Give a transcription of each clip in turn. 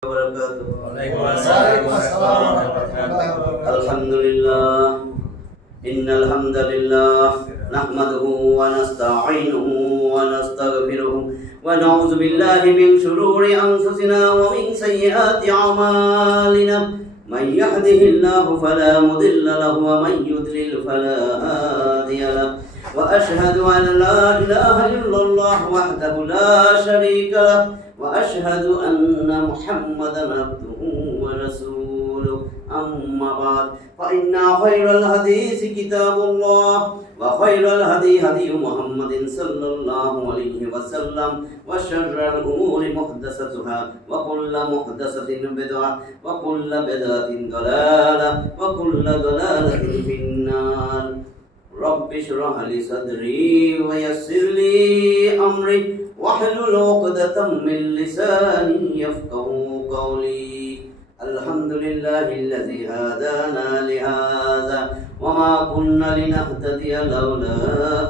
Alhamdulillah, innal hamdalillah nahmaduhu wa nasta'inuhu wa nastaghfiruhu wa na'udzu billahi min shururi anfusina wa min sayyiati a'malina. Man yahdihillahu fala mudilla lahu wa man yudlil fala hadiya lahu. Wa ashhadu an la ilaha illallah wahdahu la sharika lahu wa ashhadu anna Muhammadan abduhu wa rasuluh. Amma ba'd, fa inna khairal hadisi kitabullah wa khairal hadi Muhammadin sallallahu alaihi wasallam wa syarrul umuri muhdatsatuha wa kullu muhdatsatin bid'ah wa kullu bid'atin dalalah wa kullu dalalatin finnar. Rabbi shrah li sadri wa yassir li amri wahlul 'uqdatam min lisani yafqahu qawli. Alhamdulillahilladzi hadana li hadza wa ma kunna linahtadiya laula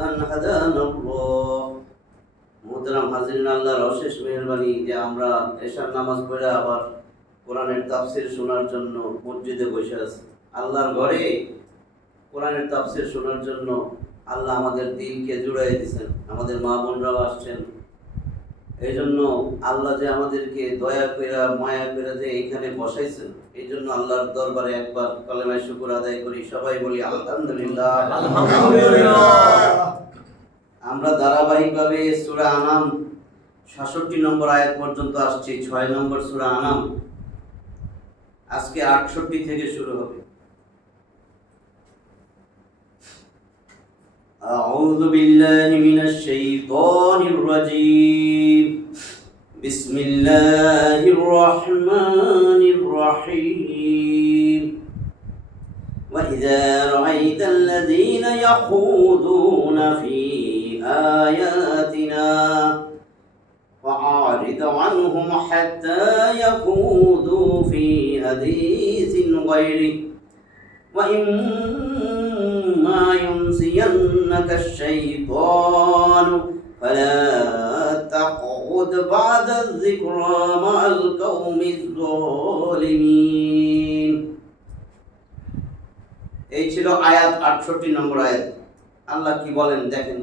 an hadana Allah. মুহতারাম হাজিরিন, আল্লাহর অশেষ মেহেরবানি যে আমরা এশার নামাজ পড়ে আবার কোরআনের তাফসীর শোনার জন্য মসজিদে বসে আছি। আল্লাহর ঘরে কোরআনের তাফসীর শোনার জন্য আল্লাহ আমাদের দিলকে জুড়াই দিয়েছেন, আমাদের মা বোনরাও আসছেন। এই জন্য আল্লাহ যে আমাদেরকে দয়া করে মায়া করে যে এইখানে বসাইছেন, এই জন্য আল্লাহর দরবারে একবার কলেমায় শুকর আদায় করি। সবাই বলি আলহামদুলিল্লাহ। আমরা ধারাবাহিকভাবে সূরা আনাম ৬৭ নম্বর আয়াত পর্যন্ত আসছি। ৬ নম্বর সূরা আনাম, আজকে ৬৮ থেকে শুরু হবে। أعوذ بالله من الشيطان الرجيم. بسم الله الرحمن الرحيم. وإذا رأيت الذين يخوضون في آياتنا فأعرض عنهم حتى يخوضوا في حديث غيره وإما ينسينك الشيطان فلا تقعد بعد الذكرى مع القوم الظالمين. এই ছিল আয়াত ৬৮ নম্বর আয়াত। আল্লাহ কি বলেন দেখেন,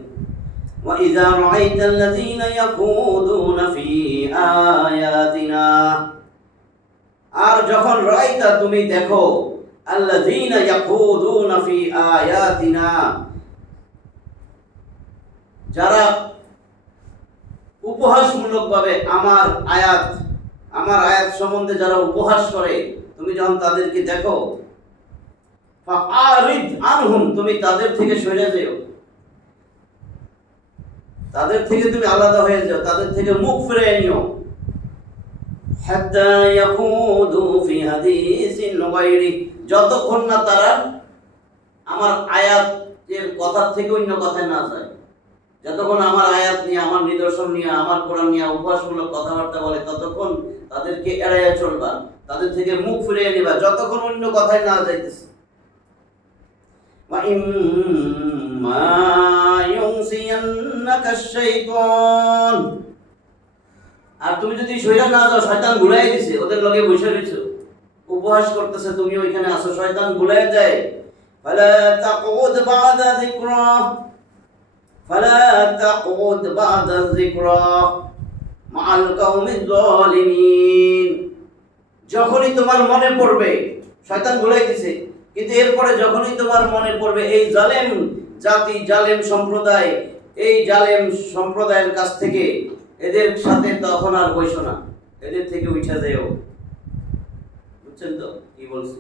وَإِذَا رَأَيْتَ الَّذِينَ يَخُوضُونَ فِي آيَاتِنَا, আর যখন রাইতা তুমি দেখো, আল্লাযীনা ইয়াখুদুনা ফি আয়াতিনা, যারা উপহাসমূলকভাবে আমার আয়াত সম্বন্ধে যারা উপহাস করে, তুমি যখন তাদেরকে দেখো, ফাআরিদ আনহুম, তুমি তাদের থেকে সরে যাও, তাদের থেকে তুমি আলাদা হয়ে যাও, তাদের থেকে মুখ ফিরিয়ে নিও। হাত্তা ইয়াকুদু ফি হাদিসিন গায়রি, যতক্ষণ না তারা আমার আয়াতের কথা থেকে অন্য কথায় না যায়। যতক্ষণ আমার আয়াত নিয়ে, আমার নিদর্শন নিয়ে, আমার কোরআন নিয়ে উপহাসমূলক কথাবার্তা বলে, ততক্ষণ তাদেরকে এড়াইয়া চলবা, তাদের থেকে মুখ ফিরিয়ে নিবা, যতক্ষণ অন্য কথায় না যাইতেছে। ওয়া ইম্মা ইউনসিয়ান্নাকা শাইতান, আর তুমি যদি সইরা না যাও, শয়তান ভুলাই দিছে, ওদের লগে বসে রইছো, উপহাস করতেছে, তুমি ওইখানে আসো, শয়তান ভুলাই দেয়। ফালা তাকুদ বাদা যিকরা মাআল কওমিজ যালিমিন, যখনই তোমার মনে পড়বে, শয়তান ভুলাই দিছে, কিন্তু এরপরে যখনই তোমার মনে পড়বে এই জালেম জাতি, জালেম সম্প্রদায়, এই জালেম সম্প্রদায়ের কাছ থেকে, এদের সাথে তখন আর বইসো না, এদের থেকে উঠে যাও। বুঝছেন তো কি বলছি?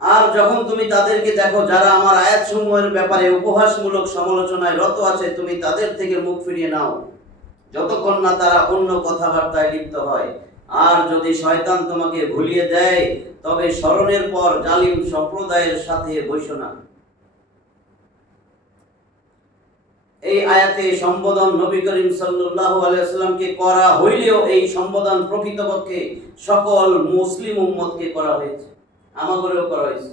আর যখন তুমি তাদেরকে দেখো যারা আমার আয়াতসমূহের ব্যাপারে উপহাসমূলক সমালোচনায় রত আছে, তুমি তাদের থেকে মুখ ফিরিয়ে নাও, যতক্ষণ না তারা অন্য কথাবার্তায় লিপ্ত হয়। আর যদি শয়তান তোমাকে ভুলিয়ে দেয়, তবে স্মরণের পর জালিম সম্প্রদায়ের সাথে বইসো না। এই আয়াতে সম্বোধন নবী করিম সাল্লাল্লাহু আলাইহি ওয়াসাল্লামকে করা হইলেও এই সম্বোধন প্রকৃতপক্ষে সকল মুসলিম উম্মতকে করা হয়েছে, আমাদেরও করা হয়েছে।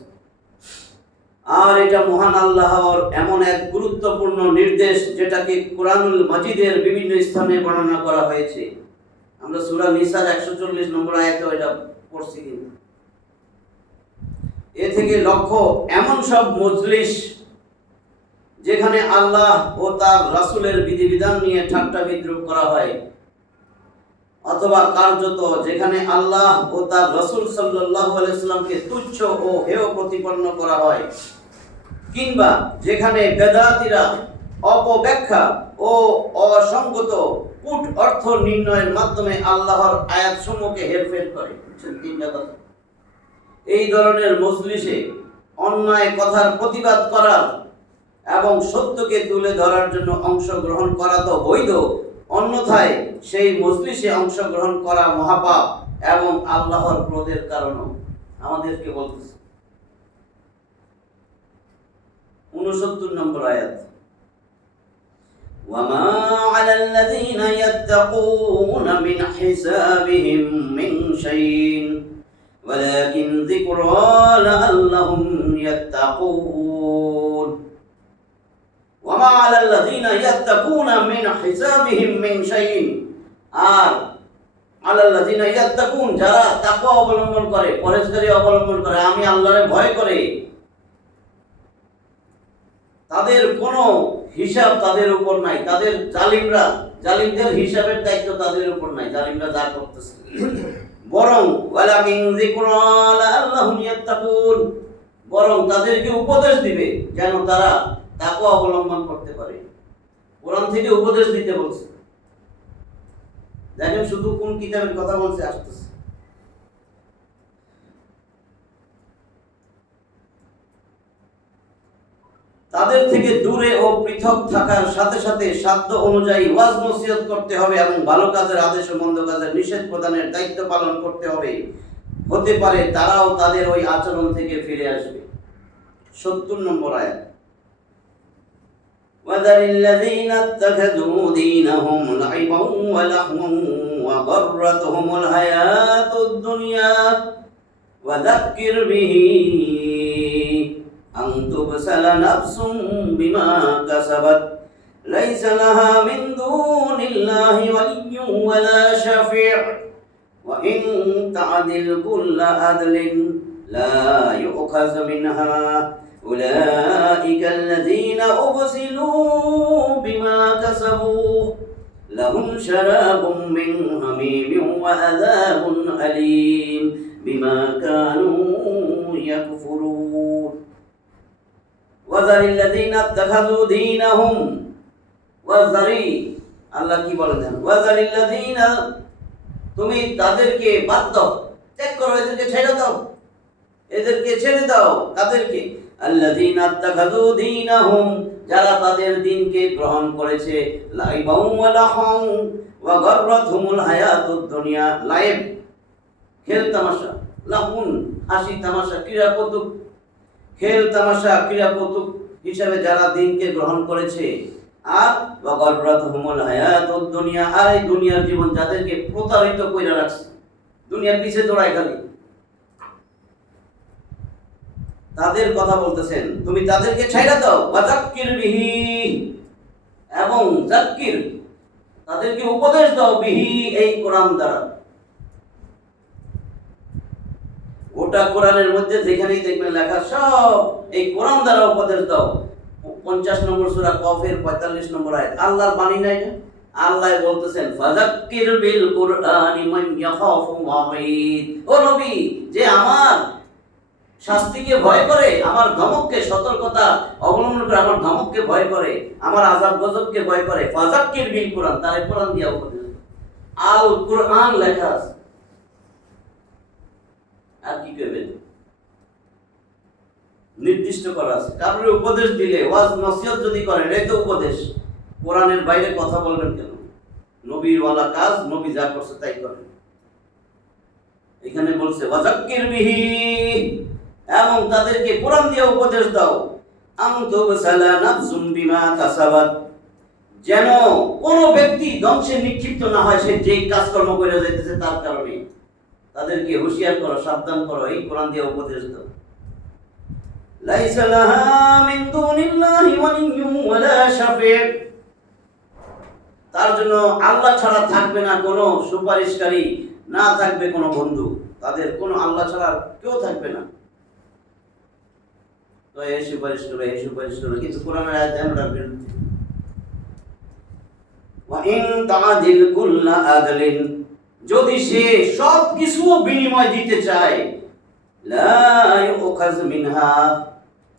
আর এটা মহান আল্লাহর এমন এক গুরুত্বপূর্ণ নির্দেশ যেটাকে কুরআনুল মাজিদের বিভিন্ন স্থানে বর্ণনা করা হয়েছে। আমরা সূরা নিসার 140 নম্বর আয়াতে এটা পড়ছি কিন্তু এ থেকে লক্ষ্য এমন সব মজলিস যেখানে আল্লাহ ও তার রাসূলের বিধিবিধান নিয়ে ঠাট্টা বিদ্রূপ করা হয়, অথবা কার্যত যেখানে আল্লাহ ও তার রাসূল সাল্লাল্লাহু আলাইহি ওয়াসাল্লামকে তুচ্ছ ও হেয় প্রতিপন্ন করা হয়, কিংবা যেখানে বেদাতীরা অপব্যাখ্যা ও অসঙ্গত কূট অর্থ নির্ণয়ের মাধ্যমে আল্লাহর আয়াতসমূহকে হেরফের করে। তিনটা কথা। এই ধরনের মজলিসে অন্যায় কথার প্রতিবাদ করা এবং সত্যকে তুলে ধরার জন্য অংশগ্রহণ করা তো বৈধ, অন্যথায় সেই মজলিসে অংশগ্রহণ করা মহাপাপ এবং আল্লাহর ক্রোধের কারণও। আমাদেরকে বলতেছে 69 নম্বর আয়াত, ওয়ামা আলাল্লাযীনা ইয়াত্তাকুনা মিন হিসাবিহিম মিন শাইইন ওয়ালাকিন যিকরা লাআল্লাহুম ইয়াত্তাকুন। ওয়ামা আলাল্লাযীনা ইয়াত্তাকুনা মিন হিসাবিহিম মিন শাইইন, আর আলাল্লাযীনা ইয়াত্তাকুন যারা তাকওয়া অবলম্বন করে, পরহেজগারি অবলম্বন করে, আমি আল্লাহরে ভয় করে, তাদের কোনো হিসাব তাদের উপর নাই। তাদের জালিমদের হিসাবের দায়িত্ব তাদের উপর নাই। জালিমরা যা করতেছে, বরং ওয়ালাকিন যিকরা লাআল্লাহুম ইয়াত্তাকুন, বরং তাদেরকে উপদেশ দিবে যেন তারা তাকওয়া অবলম্বন করতে পারে। কোরআন থেকে উপদেশ দিতে বলছে। দেখেন শুধু কোন কিতাবের কথা বলছে আসতেছে। তাদের থেকে দূরে ও পৃথক থাকার সাথে সাথে সাধ্য অনুযায়ী ওয়াজ নসিহত করতে হবে এবং ভালো কাজের আদেশ ও মন্দ কাজের নিষেধ প্রদানের দায়িত্ব পালন করতে হবে। হতে পারে তারাও তাদের ওই আচরণ থেকে ফিরে আসবে। 70 নম্বর আয়াত, وَذَرِ الَّذِينَ اتَّخَذُوا دِينَهُمْ لَعِبًا وَلَهْوًا وَغَرَّتْهُمُ الْحَيَاةُ الدُّنْيَا وَذَكِّرْ بِهِ أَن تُبْسَلَ نَفْسٌ بِمَا كَسَبَتْ لَيْسَ لَهَا مِن دُونِ اللَّهِ وَلِيٌّ وَلَا شَفِيعٌ وَإِن تَعْدِلْ كُلَّ عَدْلٍ لَا يُؤْخَذْ مِنْهَا أولئك الذين أبسلوا بما كسبوا لهم شراب من حميم وعذاب أليم بما كانوا يكفرون وذر الذين اتخذوا دينهم وذري আল্লাহ কি বলেন, ওয়াজার ইল্লাযীনা, তুমি তাদেরকে বাদ দাও, ত্যাগ করো, এদেরকে ছেড়ে দাও, এদেরকে ছেড়ে দাও। তাদেরকে আল্লাযীনা আত্তাখাযু দীনাহুম, যারা তাদের দ্বীনকে গ্রহণ করেছে, লাইবাউ ওয়া লাহু ওয়া গাররাতহুমুল হায়াতুদ দুনিয়া, লাইব খেল তামাশা, লাহুন হাসি তামাশা, ক্রীড়া কৌতুক, খেল তামাশা ক্রীড়া কৌতুক হিসাবে যারা দ্বীনকে গ্রহণ করেছে, আর ওয়া গাররাতহুমুল হায়াতুদ দুনিয়া, আর এই দুনিয়ার জীবন যাদেরকে প্রতারিত কইরা রাখছে, দুনিয়ার পিছে দৌড়ায় খালি, তাদের কথা বলতেছেন। তুমি তাদেরকে ছাইড়া দাও, ওয়াযাক্কির বিহি, এবং যাক্কির তাদেরকে উপদেশ দাও, বিহি এই কোরআন দ্বারা। গোটা কোরআনের মধ্যে যেখানেই দেখবেন লেখা সব এই কোরআন দ্বারা উপদেশ দাও। 50 নম্বর সূরা কফের 45 নম্বর আয়াত, আল্লাহর বাণী নাই না? আল্লাহ বলতেছেন ফাযাক্কির বিল কুরআনি মান ইয়াখাফু ওয়াঈদ, ও নবী, যে আমার শাস্তিকে ভয় করে, আমার ধমককে, সতর্কতা অবলম্বন করে, আমার ধমককে ভয় করে, আমার আযাব গজবকে ভয় করে, ফাযাক্কির বিল কুরআন, তারে কোরআন দিয়া উপদেশ। আল কুরআন লেখা আছে, আর কি কইবেন? নির্দিষ্ট করা আছে। কারোর উপদেশ দিলে, ওয়াজ নসিহত যদি করেন, এটাই তো উপদেশ। কোরআনের বাইরে কথা বলবেন কেন? নবীর ওয়ালা কাজ, নবী যা করছে তাই করেন। এখানে বলছে ওয়াযাক্কির বিহি, এবং তাদেরকে কোরআন দিয়ে উপদেশ দাও, আন তুবসালা নাফসুম বিমা কাসাবাত, যেন কোন ব্যক্তি ধ্বংসে নিক্ষিপ্ত না হয় সে যেই কাজকর্ম করে যাইতেছে তার কারণে। তাদেরকে হুঁশিয়ার করো, সাবধান করো, এই কোরআন দিয়ে উপদেশ দাও। লাইসা লাহা মিন দুনিল্লাহি ওয়ালিয়্যুন ওয়ালা শাফি', তার জন্য আল্লাহ ছাড়া থাকবে না কোনো সুপারিশকারী, না থাকবে কোনো বন্ধু, তাদের কোনো আল্লাহ ছাড়া কেউ থাকবে না। তো এই সুপারিশ করবে, এই সুপারিশ করবে, কিন্তু কোরআনের আয়াতে আমরা বিরুদ্ধে। ওয়া ইন তাআদিল কুল্লা আদলিন, যদি সে সব কিছু বিনিময় দিতে চায়, লা ইউখাজ মিনহা,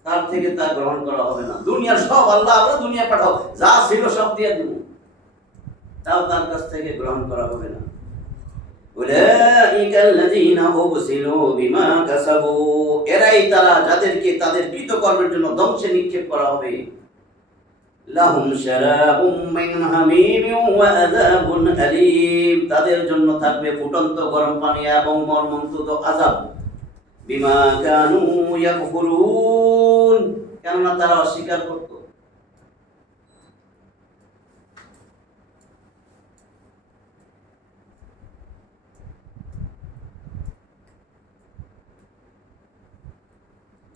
তার থেকে তা গ্রহণ করা হবে না। দুনিয়ার সব আল্লাহ আমরা দুনিয়া পাঠাও, যা ছিল সব দিয়ে দেব, তাও তার কাছ থেকে গ্রহণ করা হবে না। উলাইকা আল্লাযীনা উবসিলু বিমা কাসাবু, এরাই তারা যাদেরকে তাদের কৃতকর্মের জন্য ধ্বংসে নিক্ষেপ করা হবে। লাহুম শারাবুম মিন হামিমিন ওয়া আযাবুন আলীম, তাদের জন্য থাকবে ফুটন্ত গরম পানি এবং মর্মন্তুদ আযাব। বিমা কানু ইয়াকফুরুন, কেননা তারা অস্বীকার করত।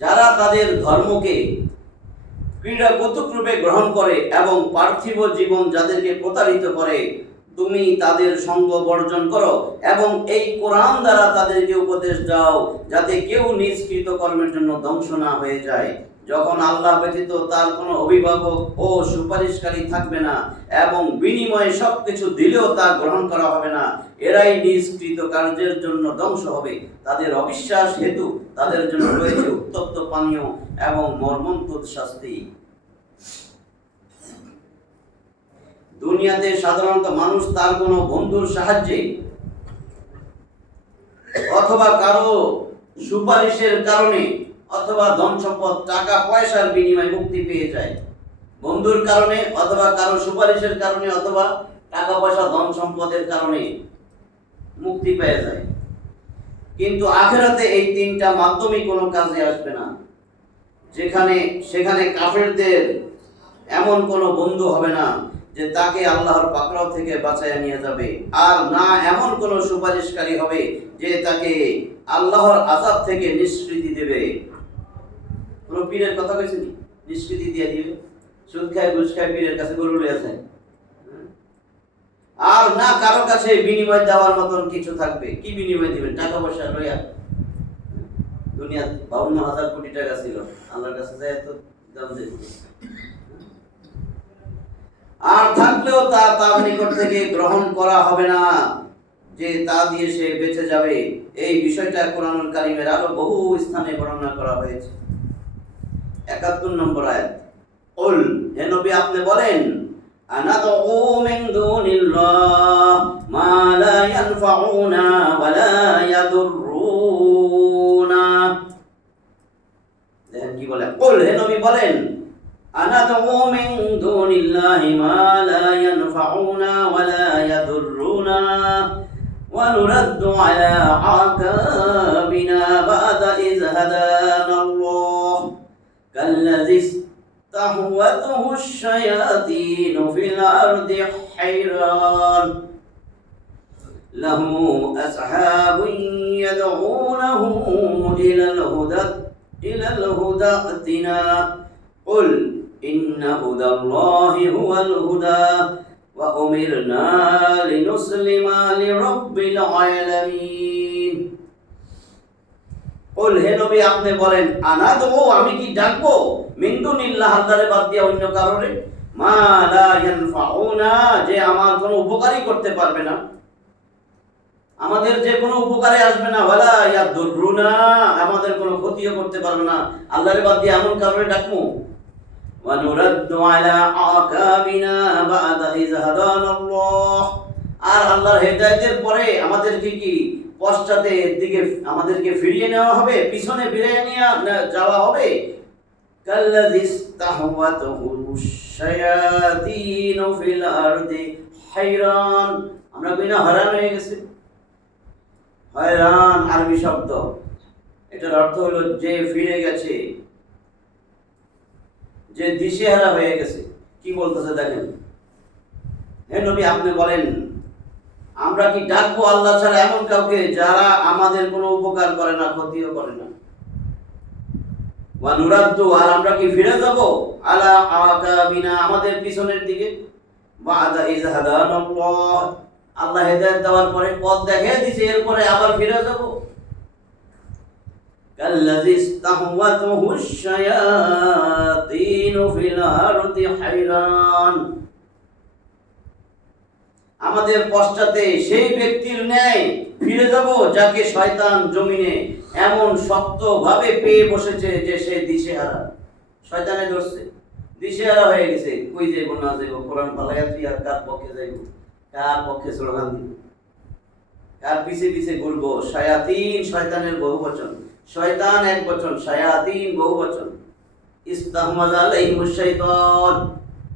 যারা তাদের ধর্মকে ক্রীড়াগত রূপে গ্রহণ করে এবং পার্থিব জীবন যাদেরকে প্রতারিত করে, তুমি তাদের সঙ্গ বর্জন করো এবং এই কোরআন দ্বারা তাদেরকে উপদেশ দাও যাতে কেউ নিজ কৃতকর্মের জন্য ধ্বংস না হয়ে যায়। যখন আল্লাহ ব্যতীত তার কোনো অভিভাবক ও সুপারিশকারী থাকবে না এবং বিনিময়ে সবকিছু দিলেও তা গ্রহণ করা হবে না, এরাই নিজ কৃতকার্যের জন্য ধ্বংস হবে। তাদের অবিশ্বাস হেতু তাদের জন্য রয়েছে উত্তপ্ত পানীয় এবং মর্মন্তুদ শাস্তি। দুনিয়াতে সাধারণত মানুষ তার কোনো বন্ধুর সাহায্যে অথবা কারো সুপারিশের কারণে অথবা ধন সম্পদ, টাকা পয়সার বিনিময়ে মুক্তি পেয়ে যায়। বন্ধুর কারণে অথবা কারো সুপারিশের কারণে অথবা টাকা পয়সা ধন সম্পদের কারণে মুক্তি পেয়ে যায়। কিন্তু আখিরাতে এই তিনটা মাধ্যমে কোনো কাজে আসবে না। সেখানে কাফেরদের এমন কোনো বন্ধু হবে না যে তাকে আল্লাহর পাকড়াও থেকে বাঁচাইয়া নিয়ে যাবে, আর না এমন কোনো সুপারিশকারী হবে যে তাকে আল্লাহর আযাব থেকে নিষ্কৃতি দেবে। কোন পীরের কথা কইছি নিষ্কৃতি দিয়ে দিবে, সুদ খায় ঘুষ খায় পীরের কাছে গরু লইয়া যায়, আর না কারো কাছে বিনিময় দেওয়ার মতন কিছু থাকবে। কি বিনিময় দিবেন? টাকা পয়সা লইয়া। দুনিয়া 52,000 কোটি টাকা ছিল, আল্লাহর কাছে যায় তো দাম দিবে, আর থাকলেও তা তার নিকট থেকে গ্রহণ করা হবে না যে তা দিয়ে সে বেঁচে যাবে। এই বিষয়টা কোরআনুল কারীমের আরো বহু স্থানে বর্ণনা করা হয়েছে। 71 নম্বর আয়াত, কুল, হে নবী আপনি বলেন, আনাদউ মিন দুনিল্লাহ মা লা ইয়ানফাউনা ওয়া লা ইয়াদুররুনা। দেখেন কি বলে, কুল, হে নবী বলেন, আনাদউ মিন দুনিল্লাহি মা লা ইয়ানফাউনা ওয়া লা ইয়াদুররুনা ওয়া নুরাদ্দু আলা আকাবিনা বা'দা ইয হাদানাল্লাহ কাল্লাযী ইসতাহওয়াতুহু আশ-শায়াতিন ফিল আরদি হায়রান লাহু আসহাবুন ইয়াদউনাহু ইলাল হুদা আতিনা কুল ইন্না হুদাল্লাহি হুয়াল হুদা ওয়া উমিরনা লিনুসলিমা লিরাব্বিল আলামিন। কুল, হে নবী আপনি বলেন, আনাদউ, আমি কি ডাকবো, মিন দুনিল্লাহ, আল্লাহরে বাদ দিয়ে অন্য কারোরে, মা লা ইয়ানফাউনা, যে আমার কোনো উপকারই করতে পারবে না, আমাদের যে কোনো উপকারে আসবে না, ওয়ালা ইয়াদুররুনা, আমাদের কোনো ক্ষতিও করতে পারবে না, আল্লাহরে বাদ দিয়ে এমন কারোরে ডাকবো। ওয়া নুরাদ্দু আলা আকাবিনা বা'দা ইয হাদানাল্লাহ, আর আল্লাহর হেদায়েতের পরে আমাদেরকে কি পশ্চাতের দিকে আমাদেরকে ফিরিয়ে নেওয়া হবে, পিছনে ফিরিয়ে নিয়ে যাওয়া হবে। কাল্লাযী ইসতাহওয়াতুহু আশ-শায়াতিন ফিল আরদি হায়রান, আমরা বিনা হয়রান হয়ে গেছি। হয়রান আরবি শব্দ, এটার অর্থ হলো যে ফিরে গেছে, যে দিশেহারা হয়ে গেছে। কি বলতেছে দেখেন, হে নবী আপনি বলেন, আমরা কি ডাকবো আল্লাহ ছাড়া এমন কাউকে যারা আমাদের কোনো উপকার করে না, ক্ষতিও করে না। ওয়া নুরাদ্দু, আর আমরা কি ফিরে যাব, আলা আকাবিনা, আমাদের পিছনের দিকে, বাদা ইয হাদানাল্লাহ, আল্লাহ হেদায়েত দেওয়ার পরে পথ দেখিয়ে দিয়েছে, এরপরে আবার ফিরে যাব। কাল্লাযী ইসতাহওয়াতুহুশ শায়াতিনু ফিল আরদি হায়রান, আমাদের পশ্চাতে সেই ব্যক্তির ন্যায় ফিরে যাব যাকে শয়তান জমিনে এমন শক্তভাবে পেয়ে বসেছে যে সে দিশেহারা। শয়তানে ধরছে, দিশেহারা হয়ে গেছে, কই যাইব না যাইব, কোরআন পালাইয়া তুই আর কার পক্ষে যাইব, কার পক্ষে স্লোগান দিব, কার পিছে পিছে ঘুরবো। শায়াতিন শয়তানের বহুবচন, শয়তান এক বচন, শায়াতিন বহুবচন। ইস্তাহমাযা আলাইহিমুশ শাইতান,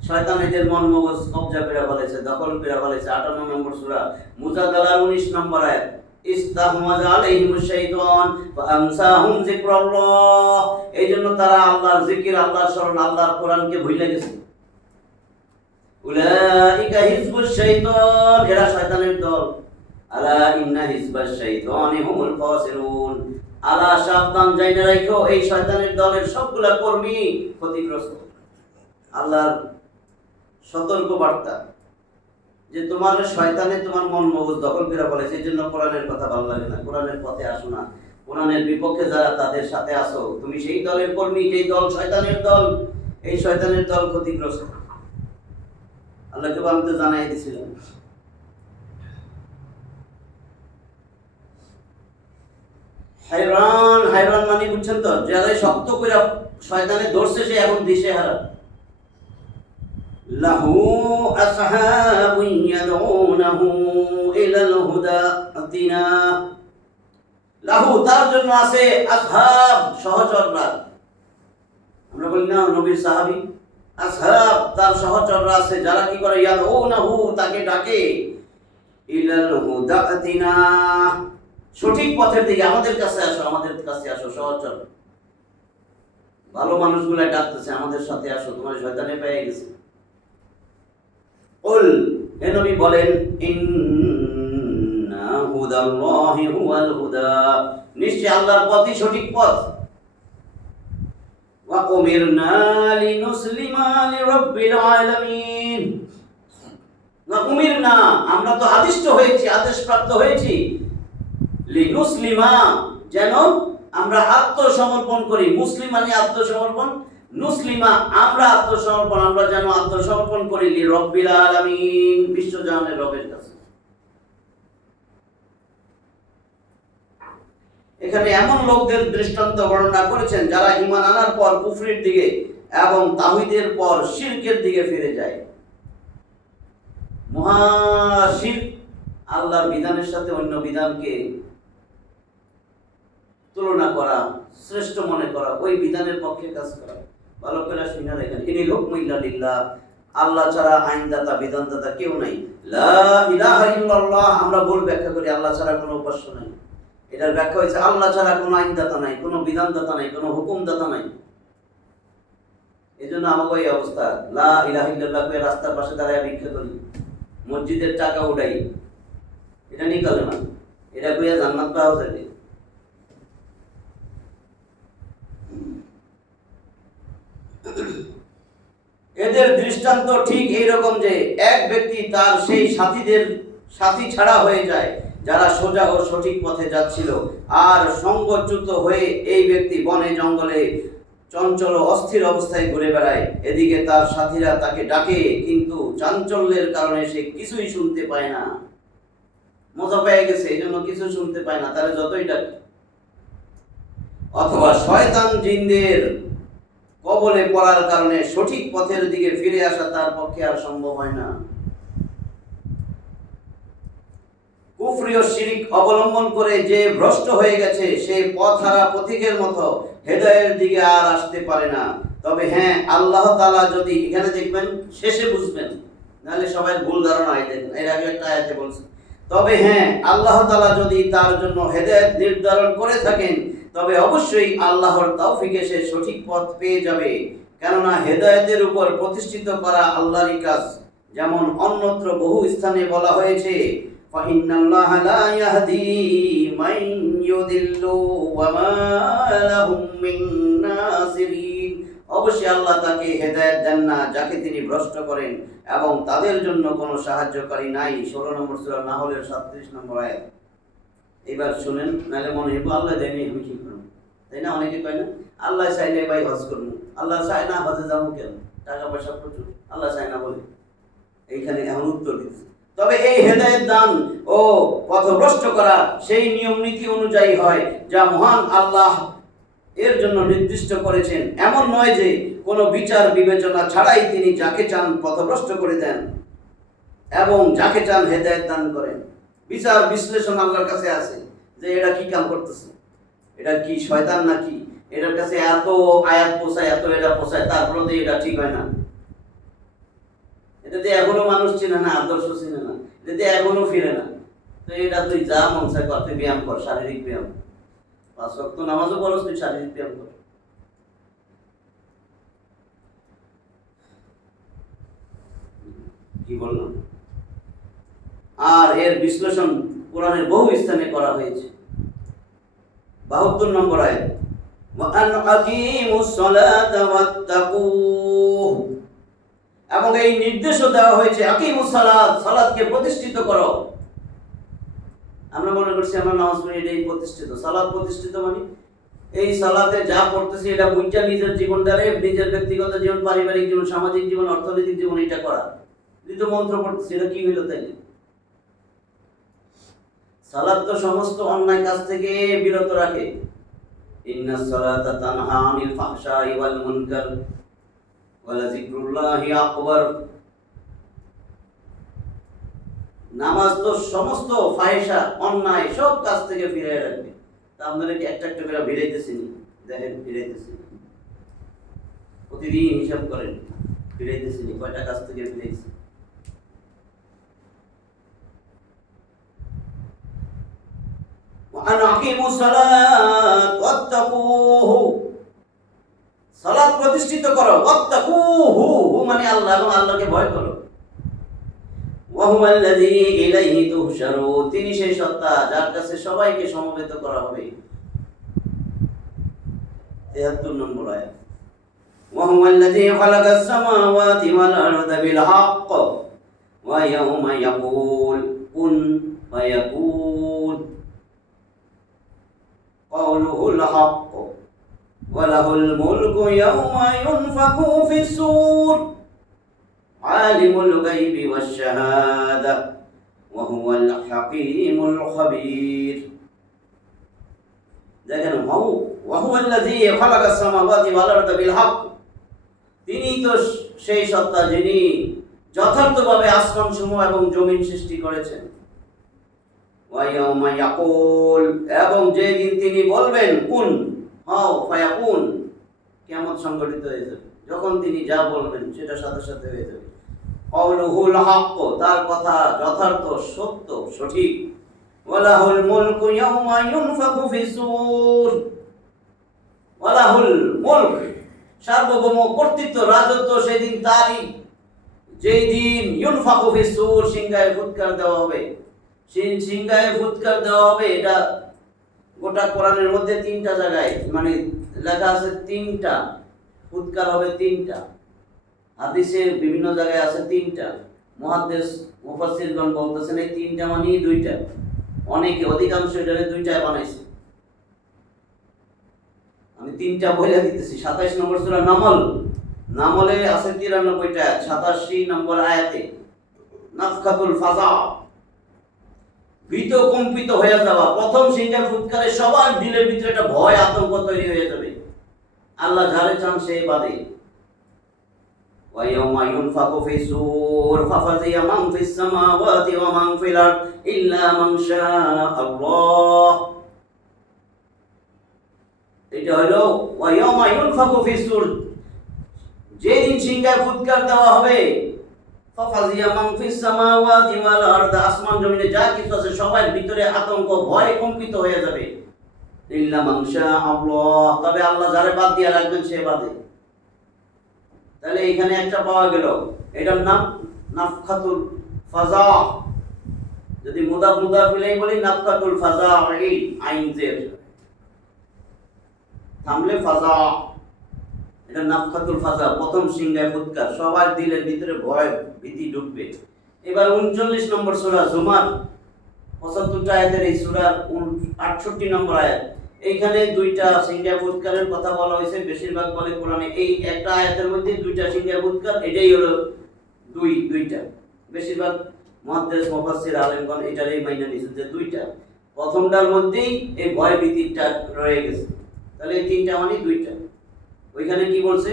শয়তান এদের মন মগজ কবজা করে ফেলেছে, দখল করে ফেলেছে। 58 নম্বর সূরা মুজাদালার 19 নম্বর আয়াত। ইস্তাহমাযা আলাইহিমুশ শাইতান ফাআনসাহুম যিকরাল্লাহ, এইজন্য তারা আল্লাহর জিকির, আল্লাহর স্মরণ, আল্লাহর কোরআনকে ভুলে গেছে। উলাইকা হিজবুশ শাইতান, এরা শয়তানের দল। আলা ইন্না হিজবাশ শাইতানি হুমুল খাসিরুন, আলা সাবধান জাইনা রাখো, এই শয়তানের দলের সবগুলা কর্মী ক্ষতিগ্রস্ত। আল্লাহর সতর্ক বার্তা যে তোমার শয়তানে তোমার মন মগজ দখল করে ফেলেছে, এই জন্য কোরআনের কথা ভালো লাগে না, কোরআনের পথে আসো না, কোরআনের বিপক্ষে যারা তাদের সাথে আসো, তুমি সেই দলের কর্মী, যেই দল শয়তানের দল, এই শয়তানের দল ক্ষতিগ্রস্ত। আল্লাহকে আমি তো জানাই দিয়েছিলাম। হায়রান, হায়রান মানে বুঝছেন তো, যারা শক্ত করে শয়তানে ধরছে সে এখন দিশেহারা। লাহু আসহাবুন ইয়াদউনাহু ইলাল হুদা আতিনা, লাহু তার জন্য আছে আসহাব সহচররা। আমরা বলি না নবীর সাহাবী, আসহাব তার সহচররা আছে যারা কি করে, ইয়াদউনাহু তাকে ডাকে, ইলাল হুদা আতিনা সঠিক পথের দিকে, আমাদের কাছে আসো, আমাদের কাছে আসো। সহচর ভালো মানুষগুলা ডাকতেছে, আমাদের সাথে আসো, তোমার শয়তানে পেয়ে গেছে। কুল, হে নবী বলেন, ইন্না হুদাল্লাহি হুয়াল হুদা, নিশ্চয় আল্লাহর পথই সঠিক পথ। ওয়া উমিরনা লিনুসলিমা লিরাব্বিল আলামিন, ওয়া উমিরনা আমরা তো আদিষ্ট হয়েছি, আদেশপ্রাপ্ত হয়েছি, লিনুসলিমা যেন আমরা আত্মসমর্পণ করি। মুসলিম মানে আত্মসমর্পণ, নুসলিমা আমরা আত্মসমর্পণ, আমরা যেন আত্মসমর্পণ করি লিরাব্বিল আলামিন বিশ্বজাহানের রবের কাছে। এখানে এমন লোকদের দৃষ্টান্ত বর্ণনা করেছেন যারা ঈমান আনার পর কুফরির দিকে এবং তাওহীদের পর শিরকের দিকে ফিরে যায়। মহা শিরক, আল্লাহর বিধানের সাথে অন্য বিধানকে তুলনা করা, শ্রেষ্ঠ মনে করা, ওই বিধানের পক্ষে কাজ করা। ভালো করে শুনে দেখেন, ইনিল হুকমু ইল্লা লিল্লাহ, আল্লাহ ছাড়া আইনদাতা বিধানদাতা কেউ নাই। লা ইলাহা ইল্লাল্লাহ, আমরা ভুল ব্যাখ্যা করি, আল্লাহ ছাড়া কোনো উপাস্য নাই। এটার ব্যাখ্যা হয়েছে আল্লাহ ছাড়া কোনো আইনদাতা নাই, কোনো বিধানদাতা নাই, কোনো হুকুমদাতা নাই। এই জন্য আমাকে এই অবস্থা, লা ইলাহা ইল্লাল্লাহ কয়ে রাস্তার পাশে দাঁড়ায় ভিক্ষা করি, মসজিদের টাকা উঠাই, এটা নিয়ে কালেমা, এটা কইয়া জান্নাত পাওয়া যাবে। এদের দৃষ্টান্ত ঠিক এইরকম যে এক ব্যক্তি তার সেই সাথী ছাড়া হয়ে যায় যারা সোজা ও সঠিক পথে যাচ্ছিল, আর সঙ্গচ্যুত হয়ে এই ব্যক্তি বনে জঙ্গলে চঞ্চল অস্থির অবস্থায় ঘুরে বেড়ায়। এদিকে তার সাথীরা তাকে ডাকে, কিন্তু চাঞ্চল্যের কারণে সে কিছুই শুনতে পায় না। মজা পেয়ে গেছে, এই জন্য কিছু শুনতে পায় না, তারা যতই ডাকে। অথবা শয়তান জিনদের কবলে পড়ার কারণে সঠিক পথের দিকে ফিরে আসা তার পক্ষে আর সম্ভব হয় না। কুফরি ও শিরক অবলম্বন করে যে ভ্রষ্ট হয়ে গেছে, সে পথহারা পথিকের মতো হেদায়েতের দিকে আর আসতে পারে না। তবে হ্যাঁ, আল্লাহ তাআলা যদি, এখানে দেখবেন শেষে বুঝবেন, নাহলে সবাই ভুল ধারণা হয়। দেখবেন এর আগে একটা আয়াতে বলছে, তবে হ্যাঁ, আল্লাহ তাআলা যদি তার জন্য হেদায়েত নির্ধারণ করে থাকেন, তবে অবশ্যই আল্লাহর তৌফিকে সে সঠিক পথ পেয়ে যাবে। কেননা হেদায়েতের উপর প্রতিষ্ঠিত করা আল্লাহরই কাজ। যেমন অন্যত্র বহু স্থানে বলা হয়েছে, ফাইন্নাল্লাহা লা ইয়াহদি মান ইউদিল্লু ওয়া মা লাহুম মিন নাসিরিন, অবশ্যই আল্লাহ তাকে হেদায়েত দেন না যাকে তিনি ভ্রষ্ট করেন, এবং তাদের জন্য কোনো সাহায্যকারী নাই। 16 নম্বর সূরা নাহলের 37 নম্বর আয়াত। এবার শুনেন, নাহলে মনে হইব আল্লাহ দেয়নি আমি কি করব, তাই না? অনেকে কয় না আল্লাহ চাইলে ভাই হজ করবো, আল্লাহ চায় না হজে যাবো কেন, টাকা পয়সা প্রচুর, আল্লাহ চায় না বলে। এইখানে এখন উত্তর দিচ্ছে, তবে এই হেদায়েত দান ও পথভ্রষ্ট করা সেই নিয়ম নীতি অনুযায়ী হয় যা মহান আল্লাহ এর জন্য নির্দিষ্ট করেছেন। এমন নয় যে কোনো বিচার বিবেচনা ছাড়াই তিনি যাকে চান পথভ্রষ্ট করে দেন এবং যাকে চান হেদায়েত দান করেন। বিচার বিশ্লেষণ আল্লাহর কাছে আছে যে এটা কি কাম করতেছে, এটা কি শয়তান নাকি, এটার কাছে এত আয়াত পোষায়, এত এটা পোষায়, তারপরে তো এটা ঠিক হয় না, এটা দিয়ে এখনো মানুষ চিনে না, আদর্শ চিনে না, এটা দিয়ে এখনো ফিরে না। তো এটা তুই যা মন চায় কর, তুই ব্যায়াম কর, শারীরিক ব্যায়াম, 5 ওয়াক্ত নামাজও পড়স, তুই শারীরিক ব্যায়াম কর। কি বললাম? আর এর বিশ্লেষণ কোরআনের বহু স্থানে করা হয়েছে। 72 নম্বর আয়াত, ওয়া আন আকিমুস সালাতা ওয়াত্তাকুহ, এবং এই নির্দেশও দেওয়া হয়েছে আকিমুস সালাত, সালাতকে প্রতিষ্ঠিত করো। আমরা মনে করছি আমরা নামাজ পড়ি এটাই প্রতিষ্ঠিত, সালাত প্রতিষ্ঠিত মানে এই সালাতে যা পড়তেছি এটা বুঝা নিজের জীবনটারে, নিজের ব্যক্তিগত জীবন, পারিবারিক জীবন, সামাজিক জীবন, অর্থনৈতিক জীবন এটা করা। যদি মন্ত্র পড়তেছি এটা কি হইল তাইলে? সালাত তো সমস্ত অন্যায় কাজ থেকে বিরত রাখে। ইন্নাস সালাতা তানহা আনিল ফাহশাই ওয়াল মুনকার ওয়া যিকরুল্লাহি আকবার। নামাজ তো সমস্ত ফাহিশা, অন্যায় সব কাজ থেকে ফিরিয়ে রাখবে। তা আপনারা কি একটা একটা করে ফিরাইতেছেন? দেখেন ফিরাইতেছেন, প্রতিদিন হিসাব করেন, ফিরাইতেছেন কয়টা কাজ থেকে ফিরাইছে। সালাত প্রতিষ্ঠিত করো, ওয়াত্তাকুহু মানে আল্লাহ, এবং আল্লাহকে ভয় করো। ওয়া হুয়াল্লাযী ইলাইহি তুহশারুন, তিনি সেই সত্তা যার কাছে সবাইকে সমবেত করা হবে। 73 নম্বর আয়াত, ওয়া হুয়াল্লাযী খালাকাস সামাওয়াতি ওয়াল আরদা বিল হক ওয়া ইয়াওমা ইয়াকুল কুন ফায়াকুন قوله الحق وله الملك يوم ينفخ في الصور عالم الغيب والشهادة وهو الحكيم الخبير। দেখেন وهو الذي خلق السماوات والأرض بالحق, তিনি তো সেই সত্তা যিনি যথার্থভাবে আসমান সমূহ এবং জমিন সৃষ্টি করেছেন। ওয়ায়াউমা ইয়াকুল, এবং যেদিন তিনি বলবেন কুন হও ফায়াকুন, কিয়ামত সংঘটিত হয়ে যাবে। যখন তিনি যা বলবেন সেটা সাথে সাথে হয়ে যাবে। কওলুহুল হক, তার কথা যথার্থ, সত্য, সঠিক। ওয়ালাহুল মুলকু ইয়াউমা ইউনফাখু ফিস-সূর, ওয়ালাহুল মুলক, সার্বভৌম কর্তৃত্ব, রাজত্ব সেদিন তারই, যেই দিন ইউনফাখু ফিস-সূর, সিংহায় ফুৎকার দেওয়া হবে। সিংহায় ফুৎকার দেওয়া হবে, এটা গোটা কোরআনের মধ্যে 3টা জায়গায় মানে লেখা আছে, 3টা ফুৎকার হবে, 3টা হাদিসে বিভিন্ন জায়গায় আছে 3টা। মুহাদ্দিস মুফাসসিরগণ বলতেছেন এই 3টা মানে 2টা, অনেকে অধিকাংশ এটারে 2টায় বানাইছে। আমি 3টা বলে দিতেছি। 27 নম্বর সূরা নামল, নামলে আছে 93টা, 87 নম্বর আয়াতে নাফখাতুল ফাজা, ভীত কম্পিত হয়ে যাওয়া। প্রথম সিংহের ফুৎকারে সবার দিলের ভিতরে একটা ভয়, আতঙ্ক তৈরি হয়ে যাবে। আল্লাহ যারে চান সে বাদে। ওয়ায়াউমা ইউনফাখু ফিস-সূর ফাফাজিয়া মান ফিস সামাওয়াতি ওয়া মান ফিল আরদ ইল্লা মান শাআল্লাহ। এটা হলো ওয়ায়াউমা ইউনফাখু ফিস-সূর, যেদিন সিংহের ফুৎকার দেওয়া হবে, ফাফাজিয়া মান ফিস সামাওয়াতি ওয়াল আরদ, আসমান জমিনে যা কিছু আছে সবার ভিতরে আতঙ্ক, ভয় কম্পিত হয়ে যাবে। ইল্লা মান শাআল্লাহ, তবে আল্লাহ যারে বাদ দিয়ে রাখবেন সে বাদে। তাহলে এখানে একটা পাওয়া গেল, এটার নাম নাফখাতুল ফাজা। যদি মুদাফ মিলাই বলি নাফখাতুল ফাজা, এই আইন জের থামলে ফাজা, এটা নাফখাতুল ফাজা, প্রথম সিংহায় ফুৎকার, সবার দিলের ভিতরে ভয় ভীতি ঢুকবে। এবার 39 নম্বর সূরা জুমার 75 আয়াতের এই সূরার 68 নম্বর আয়াত, এইখানে দুইটা সিংহায় ফুৎকারের কথা বলা হয়েছে। বেশিরভাগ বলে কোরআনে এই একটা আয়াতের মধ্যে দুইটা সিংহায় ফুৎকার, এটাই হলো দুইটা। বেশিরভাগ মুহাদ্দিস মুফাসসির আলেমগণ এটারই মাইনা নিয়েছেন যে দুইটা, প্রথমটার মধ্যেই এই ভয় ভীতিটা রয়ে গেছে। তাহলে এই তিনটা মানে দুইটা। ওইখানে কি বলছে?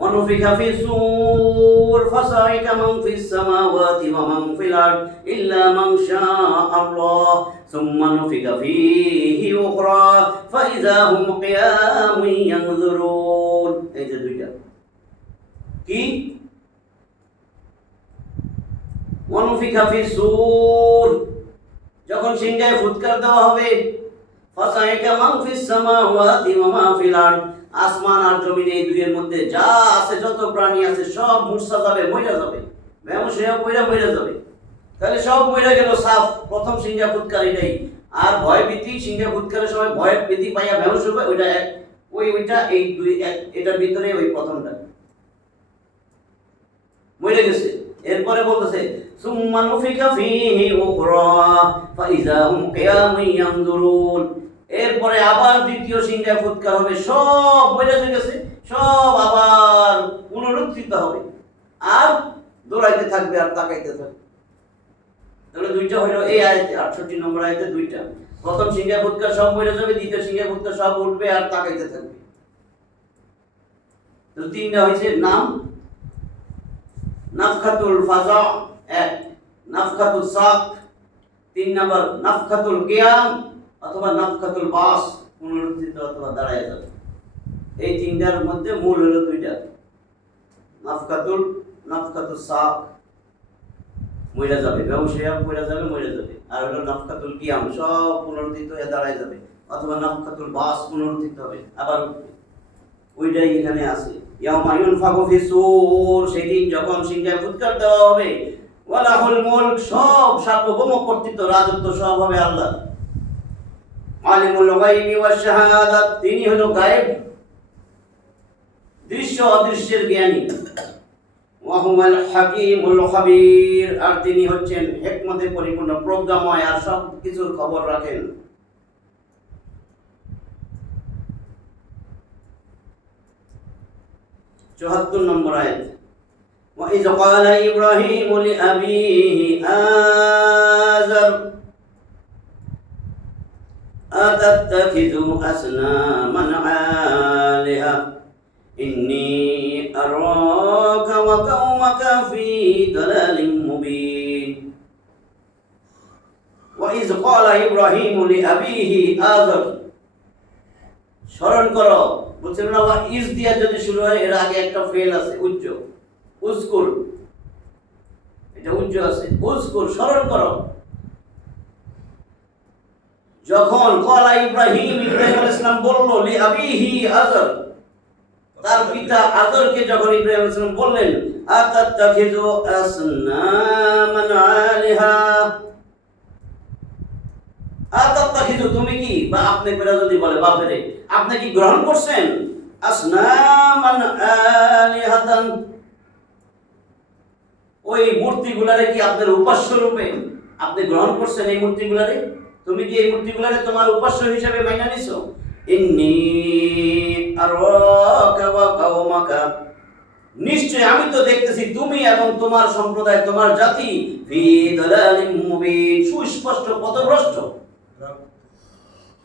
ونفخ في الصور فصعق من في السماوات ومن في الأرض إلا من شاء الله ثم نفخ فيه أخرى فإذا هم قيام ينظرون। এই যে দুইটা কি? ونفخ في الصور, যখন সিংহায় ফুৎকার দেওয়া হবে, فصعق من في السماوات وما في الأرض, আসমান আর জমিন এই দুইয়ের মধ্যে যা আছে, যত প্রাণী আছে সব মূর্ছা যাবে, মইরা যাবে, বেহুশ হয়ে মইরা যাবে। তাহলে সব মইরা গেল সাফ। প্রথম সিংহা ফুৎকার এটাই। আর ভয় ভীতি, সিংহা ফুৎকারের সময় ভয় ভীতি পাইয়া বেহুশ হবে, ওইটা ওইটা এই দুই এটার ভিতরে ওই প্রথমটা মইরা গেছে। এরপরে বলতেছে সুম্মা নুফিকা ফীহি উখরা ফাইযা হুম কিয়ামুন ইয়ানজুরুন, এরপরে আবার দ্বিতীয় সিংহায় ফুৎকার হবে, সব মরে গেছে, সব আবার পুনরুত্থিত হবে আর দৌড়াইতে থাকবে আর তাকাইতে থাকবে। তাহলে দুইটা হলো এই আয়াতে, 68 নম্বর আয়াতে দুইটা। প্রথম সিংহায় ফুৎকার সব মরে যাবে, দ্বিতীয় সিংহায় ফুৎকার সব উঠবে আর তাকাইতে থাকবে। তো তিনটা হয়েছে নাম। নাফখাতুল ফাজা এক, নাফখাতুল সাক 3 নম্বর, নাফখাতুল কিয়াম অথবা নাফখাতুল বাস, পুনরুত্থিত অথবা দাঁড়ায় যাবে। এই তিনটার মধ্যে মূল হলো দুইটা, নাফখাতুল সাক মইরা যাবে, ব্যবসায় মইরা যাবে, আর হলো নাফখাতুল কিয়াম সব পুনরুত্থিত হয়ে দাঁড়ায় যাবে, অথবা নাফখাতুল বাস পুনরুত্থিত হবে আবার উঠবে। ওইটাই এখানে আছে। ইয়াউমা ইউনফাখু ফিস-সূর, সেদিন যখন সিংহায় ফুৎকার দেওয়া হবে, ওয়ালাহুল মুলক, সব সার্বভৌম কর্তৃত্ব রাজত্ব সব হবে আল্লাহ। আলিমুল গায়বি ওয়াশ শাহাদাত, তিনি হলো গায়েব, দৃশ্য অদৃশ্যের জ্ঞানী। ওয়া হুয়াল হাকীমুল খাবীর, আর তিনি হচ্ছেন হিকমতে পরিপূর্ণ, প্রজ্ঞাময়, আর সব কিছুর খবর রাখেন। চুয়াত্তর নম্বর আয়াত, ওয়া ইয ক্বালা ইব্রাহিমু লিআবিহি আযার আতাত্তাখিযু আসনামান আলিহা ইন্নী আরাকা ওয়া কওমাকা ফী দালালিম মুবিন। ওয়া ইয ক্বালা ইব্রাহিমু লিআবিহি আযার, স্মরণ করো, বলছেন না ওয়া ইজ দিয়া যদি শুরু হয়, এর আগে একটা ফেল আছে উজ্জ, উজকুর, এটা উজ্জ আছে, উজকুর স্মরণ করো। যখন ক্বালা ইব্রাহিম আলাইহিস সালাম বলল লিআবিহি আযর, তার পিতা আযরকে যখন ইব্রাহিম আলাইহিস সালাম বললেন আতাত্তাখিযু আসনামান আলিহা, আতাত্তাখিযু তুমি কি, বা আপনি বেরা যদি বলে বাপরে, আপনি কি গ্রহণ করছেন আসনামান আলিহাতান, ওই মূর্তিগুলারে কি আপনার উপাস্য রূপে আপনি গ্রহণ করছেন? এই মূর্তিগুলারে তুমি কি এই মূর্তিগুলারে তোমার উপাস্য হিসেবে মাইনা নিছো? ইন্নী আরাকা ওয়া কওমাকা, নিশ্চয় আমি তো দেখতেছি তুমি এবং তোমার সম্প্রদায়, তোমার জাতি ফি দালালিম মুবিন, সুস্পষ্ট পথভ্রষ্ট,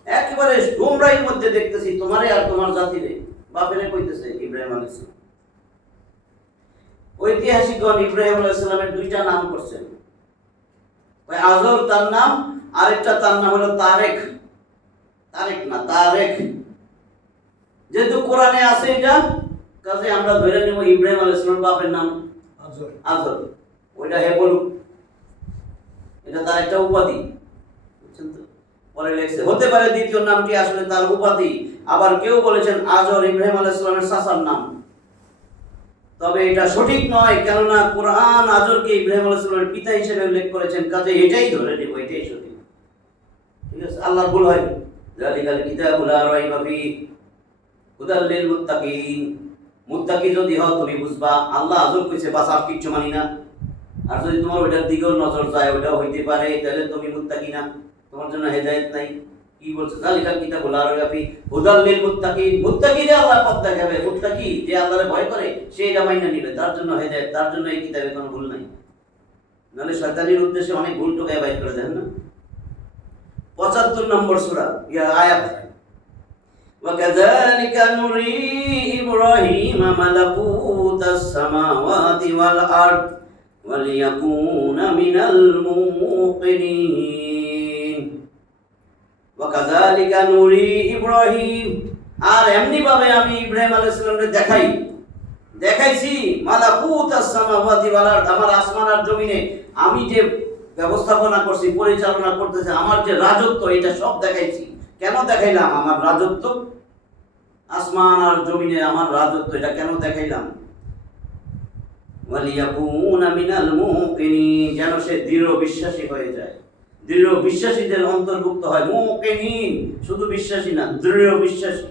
একেবারে গোমরাহির মধ্যে দেখতেছি তোমারে আর তোমার জাতিরে। বাপেরে কইতেছে ইব্রাহিম আলাইহিস সালাম। ঐতিহাসিকগণ ইব্রাহিম আলাইহিস সালামের দুইটা নাম করছেন, ওই আযর তার নাম, আরেকটা তার নাম হলো তারেক, না তারেক, যেহেতু কোরআনে আছে এটা, কাজে আমরা ধরে নেব ইব্রাহিম আলাইহিস সালামের বাপের নাম আযর, ওইটা হে বলুক, এটা তার একটা উপাধি, বুঝছেন তো? পরে লেখছে হতে পারে দ্বিতীয় নামটি আসলে তার উপাধি, আবার কেউ বলেছেন আযর ইব্রাহিম আলাইহিস সালামের চাচার নাম, তবে এটা সঠিক নয়, কেননা কোরআন আযরকে ইব্রাহিম আলাইহিস সালামের পিতা হিসেবে উল্লেখ করেছেন, কাজে এটাই ধরে নেব, এটাই সঠিক। ঠিক আছে, আল্লাহর ভুল হয়, যালিকাল কিতাবু লা রাইবা ফি, হুদাল লিল মুত্তাকিন। মুত্তাকি যদি হও তুমি বুঝবা আল্লাহ আযর কইছে বাস আর কিচ্ছু মানি না। আর যদি তোমার ওইটার দিকেও নজর যায় ওটাও হইতে পারে, তাহলে তুমি মুত্তাকি না, তোমার জন্য হেদায়েত নাই। কি বলছে যালিকাল কিতাবুল লা রাইবা ফি হুদাল লিল মুত্তাকিন। মুত্তাকিরে আল্লাহ পথ দেখাবে। মুত্তাকি যে আল্লাহরে ভয় করে সে এটা মাইনা নিবে, তার জন্য হেদায়েত, তার জন্য এই কিতাবে কোনো ভুল নাই। নাহলে শয়তানের উদ্দেশ্যে অনেক ভুল টোকায় বাইর করে দেন না। 75 নম্বর সূরা আয়াত, وَكَذَلِكَ نُرِي إِبْرَاهِيمَ مَلَكُوتَ السَّمَاوَاتِ وَالْأَرْضِ وَلِيَكُونَ مِنَ الْمُوقِنِينَ وَكَذَلِكَ نُرِي إِبْرَاهِيمَ। আর এমনি ভাবে আমি ইব্রাহিম আলাইহিস সালামকে দেখাইছি মালাকুত আস-সামাওয়াতি ওয়াল আরদ, আমার আসমান আর জমিনে আমি যে ব্যবস্থাপনা করছি, পরিচালনা করতেছি, আমার যে রাজত্ব, এটা সব দেখাইছি। কেন দেখাইলাম আমার রাজত্ব? আসমান আর জমিনে আমার রাজত্ব, এটা কেন দেখাইলাম? ওয়ালিয়াকুনা মিনাল মুকিনিন, যেন সে দৃঢ় বিশ্বাসী হয়ে যায়, দৃঢ় বিশ্বাসীদের অন্তর্ভুক্ত হয়। মুকিনিন শুধু বিশ্বাসী না, দৃঢ় বিশ্বাসী।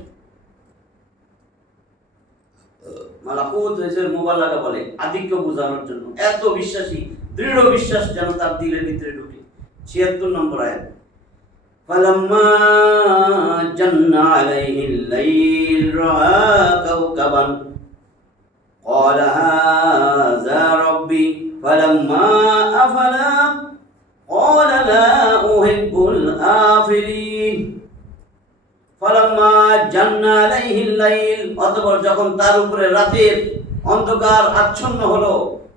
মালাকুত হয়েছে মুবালাগা বলে, আধিক্য বোঝানোর জন্য। এত বিশ্বাসী, দৃঢ় বিশ্বাস যেন তার দিলের ভিতরে ঢুকে। 76 নম্বর আয়াত, فلما جن عليه الليل رأى كوكبا قال هذا ربي فلما أفل قال لا أحب الآفلين فلما جن عليه الليل, অতঃপর যখন তার উপরে রাতের অন্ধকার আচ্ছন্ন হলো,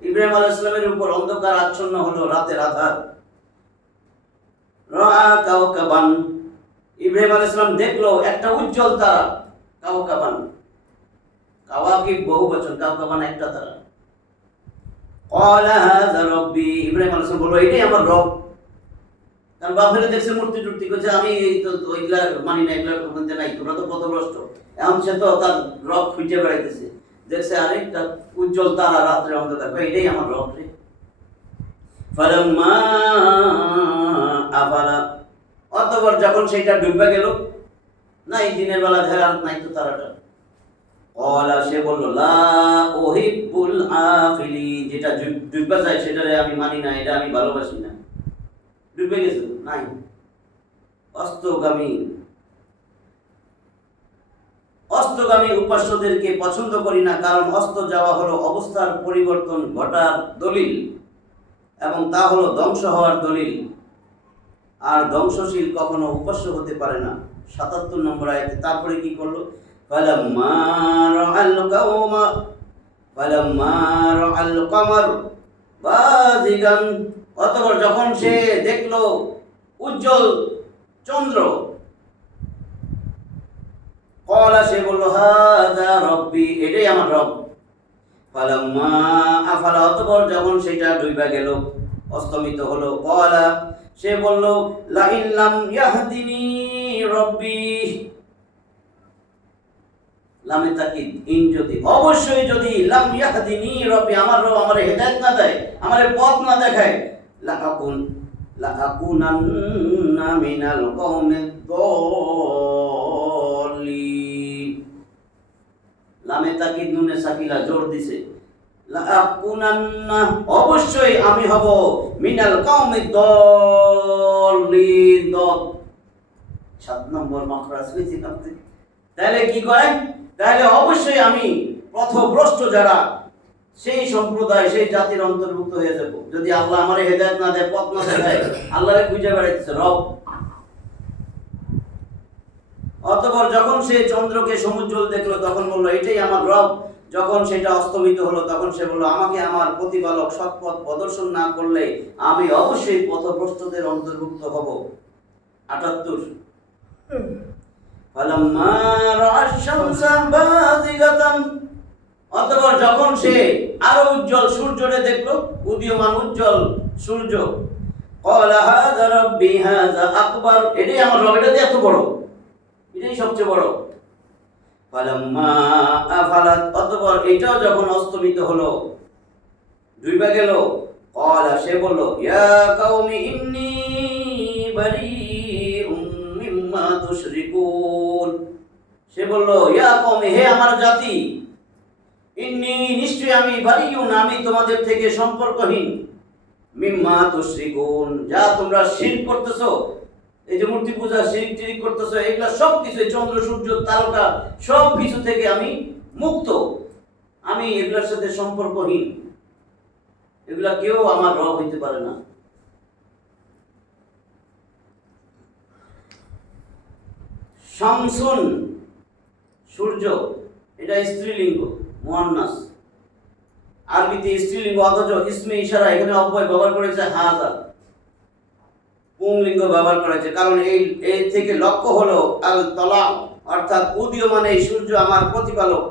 ইব্রাহিম আলাইহিস সালামের উপর অন্ধকার আচ্ছন্ন হলো, রাতের আধার। রাআ কাওকাবান, ইব্রাহিম আলাইহিস সালাম দেখলো একটা উজ্জ্বল তারা। কাওকাবান, কাওয়াকিব বহুবচন, কাওকাবান একটা তারা। ক্বালা হাযা রাব্বি, ইব্রাহিম আলাইহিস সালাম বলল এটাই আমার রব। কারণ বাপরে দেখছে মূর্তি টুর্তি করছে, আমি তো ওইগুলা মানি না, এগুলার মধ্যে নাই, তোমরা তো পথভ্রষ্ট। এখন সে তো তার রব খুঁজে বেড়াইতেছে, দেখছে আরেকটা উজ্জ্বল তারা রাত্রে অন্ধকার, এটাই আমার রব রে। ফালাম্মা আফালা, অতঃপর যখন সেটা ডুবে গেল, নাই দিনের বেলা ধেরাত নাই তো তারাটা। ক্বালা, সে বলল লা উহিব্বুল আফিলিন, যেটা ডুবে যায় সেটারে আমি মানি না, এটা আমি ভালোবাসি না। ডুবে গেছে নাই, অস্তগামী উপাস্যদেরকে পছন্দ করি না, কারণ অস্ত যাওয়া হলো অবস্থার পরিবর্তন ঘটার দলিল, এবং তা হলো ধ্বংস হওয়ার দলিল। আর ধ্বংসশীল কখনো উপাস্য হতে পারে না। 77 নম্বর আয়াতে তারপরে কি করলো? ফালাম্মা রাআল কামার বাযিগান, অতঃপর যখন সে দেখলো উজ্জ্বল চন্দ্র, ক্বালা, সে বলল হাযা রাব্বি, এটাই আমার রব। ফালাম্মা আফালা, অতঃপর যখন সেটা ডুবে গেল, অস্তমিত হলো, ক্বালা, সে বলল লা ইন লাম ইয়াহদিনি রাব্বি, লামে তাকিদ, ইন যদি, অবশ্যই যদি, লাম ইয়াহদিনি রাব্বি, আমার রব আমারে হেদায়েত না দেয়, আমারে পথ না দেখায়, লাআকুনান্না মিনাল কওমিদ দাল্লিন। লামে তাকিদ নুনে সাকিলা জোর দিছে, লাআকুনান্না, অবশ্যই আমি হব, মিনাল কওমিদ দাল্লিন, 7 নম্বর মাখরাজ হইছে আপনি। তাহলে কি করে? তাহলে অবশ্যই আমি পথভ্রষ্ট যারা, সেই সম্প্রদায়, সেই জাতির অন্তর্ভুক্ত হয়ে যাব। যদি আল্লাহ আমারে হেদায়েত না দেয়, পথ না দেখায়, আল্লাহরে খুঁজে বেড়াইতেছে রব। অতঃপর যখন সে চন্দ্রকে সমুজ্জ্বল দেখলো, তখন বলল এটাই আমার রব। যখন সেটা অস্তমিত হলো, তখন সে বলল আমাকে আমার প্রতিপালক সৎপথ প্রদর্শন না করলে আমি অবশ্যই পথভ্রষ্টদের অন্তর্ভুক্ত হব। 78, ফালাম্মা রাআশ শামসা বাযিগাতান, অতঃপর যখন সে আরো উজ্জ্বল সূর্যরে দেখলো, উদীয়মান উজ্জ্বল সূর্য, ক্বালা হাযা রাব্বি হাযা আকবার, এটাই আমার রব, এটা এত বড়, এটাই সবচেয়ে বড়। ফালাম্মা আফালাত, অতঃপর এটাও যখন অস্তমিত হলো, ডুবে গেল, ক্বালা, সে বলল ইয়া কাওমি ইন্নী বারীউম মিম্মা তুশরিকুন, সে সে বলল, ইয়া কওমি, হে আমার জাতি, ইন্নী, নিশ্চয়ই আমি, বারিউন, আমি তোমাদের থেকে সম্পর্কহীন, মিম্মা তুশরিকুন, যা তোমরা শিরক করতেছো, এই যে মূর্তি পূজা, শিরক টিরিক করতেছো, এগুলা সব কিছু, চন্দ্র সূর্য তারকা সব কিছু থেকে আমি মুক্ত, আমি এগুলার সাথে সম্পর্কহীন, এগুলা কেউ আমার রব হইতে পারে না। শামসুন, সূর্য, এটা স্ত্রীলিঙ্গ, মুয়ান্নাস, আরবিতে স্ত্রীলিঙ্গ, অথচ ইসমে ইশারা এখানে অব্যয় ব্যবহার করেছে হাযা, পুংলিঙ্গ ব্যবহার করেছে, কারণ এই থেকে লক্ষ্য হলো আল তলা, অর্থাৎ উদীয়মান এই সূর্য আমার প্রতিপালক,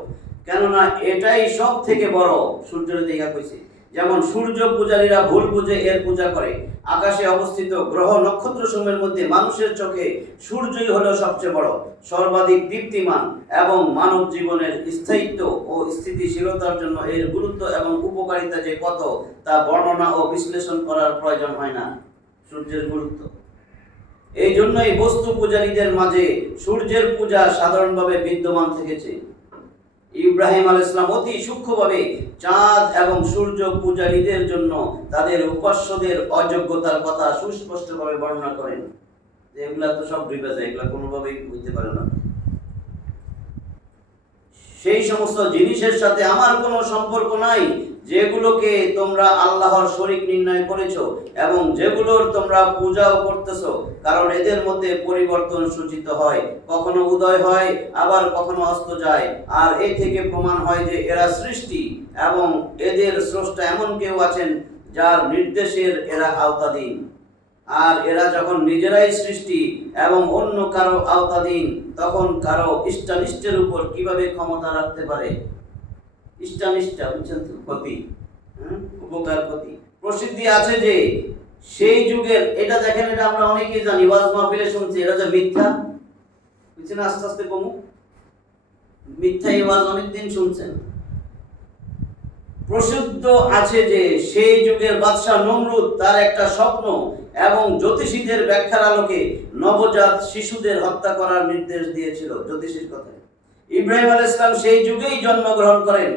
কেননা এটাই সব থেকে বড়। সূর্যের দেখা কইছে, যেমন সূর্য পূজারীরা ভুল বুঝে এর পূজা করে। আকাশে অবস্থিত গ্রহ নক্ষত্র সমূহের মধ্যে মানুষের চোখে সূর্যই হলো সবচেয়ে বড়, সর্বাধিক দীপ্তিমান, এবং মানব জীবনের স্থায়িত্ব ও স্থিতিশীলতার জন্য এর গুরুত্ব এবং উপকারিতা যে কত তা বর্ণনা ও বিশ্লেষণ করার প্রয়োজন হয় না। সূর্যের গুরুত্ব, এই জন্যই বস্তু পূজারীদের মাঝে সূর্যের পূজা সাধারণভাবে বিদ্যমান থেকেছে। ইব্রাহিম আলাইহিস সালাম অতি সূক্ষ্মভাবে চাঁদ এবং সূর্য পূজারীদের জন্য তাদের উপাস্যদের অযোগ্যতার কথা সুস্পষ্টভাবে বর্ণনা করেন, যে এগুলা তো সব ডুবে যায়, এগুলা কোনোভাবেই হইতে পারে না, সেই সমস্ত জিনিসের সাথে আমার কোনো সম্পর্ক নাই যেগুলোকে তোমরা আল্লাহর শরীক নির্ণয় করেছো এবং যেগুলোর তোমরা পূজাও করতেছো, কারণ এদের মধ্যে পরিবর্তন সূচিত হয়, কখনো উদয় হয় আবার কখনো অস্ত যায়, আর এ থেকে প্রমাণ হয় যে এরা সৃষ্টি এবং এদের স্রষ্টা এমন কেউ আছেন যার নির্দেশের এরা আওতাধীন। আর এরা যখন নিজেরাই সৃষ্টি এবং অন্য কারো আওতাধীন, তখন কারো ইষ্টানিষ্টের উপর কিভাবে ক্ষমতা রাখতে পারে? ইষ্টানিষ্ঠা বুঝছেন তো, ক্ষতি, উপকার ক্ষতি। প্রসিদ্ধি আছে যে সেই যুগের, এটা দেখেন, এটা আমরা অনেকেই জানি, ওয়াজ মাহফিলে শুনছি, এটা যে মিথ্যা, বুঝছেন, আস্তে আস্তে কমু, মিথ্যা এই ওয়াজ অনেকদিন শুনছেন। প্রসিদ্ধ আছে যে সেই যুগের বাদশা নমরুদ তার একটা স্বপ্ন এবং জ্যোতিষীদের ব্যাখ্যার আলোকে নবজাত শিশুদের হত্যা করার নির্দেশ দিয়েছিল। জ্যোতিষীর কথা, ইব্রাহিম আলাইহিস সালাম সেই যুগেই জন্মগ্রহণ করেন,